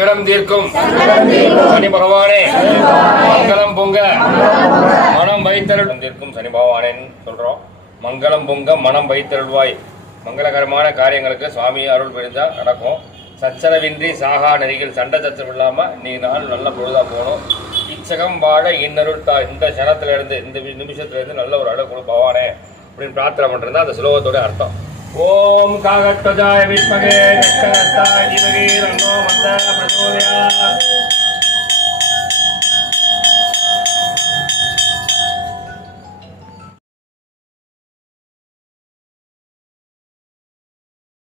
சங்கடம் தீர்க்கும் சனி பகவானே, மங்களம் பொங்க மனம் வைத்தருள் தீர்க்கும் சனி பகவானேன்னு சொல்றோம். மங்களம் பொங்க மனம் வைத்தருள்வாய். மங்களகரமான காரியங்களுக்கு சுவாமி அருள் புரிந்தா நடக்கும். சச்சரவின்றி சாகா நெறிகள் சண்டை சச்சரவு இல்லாமல் இன்னைக்கு நாள் நல்ல பொழுதாக போகணும். இச்சகம் வாழ இன்னருள் தா. இந்த க்ஷணத்திலிருந்து இந்த நிமிஷத்துலேருந்து நல்ல ஒரு அழகு பகவானே அப்படின்னு பிரார்த்தனை பண்ணுறது அந்த சுலோகத்தோட அர்த்தம். ஓம் காகத்வஜாய வித்மகே தட்சகஸ்தாய தீமகி தன்னோ மந்த பிரச்சோதயாத்.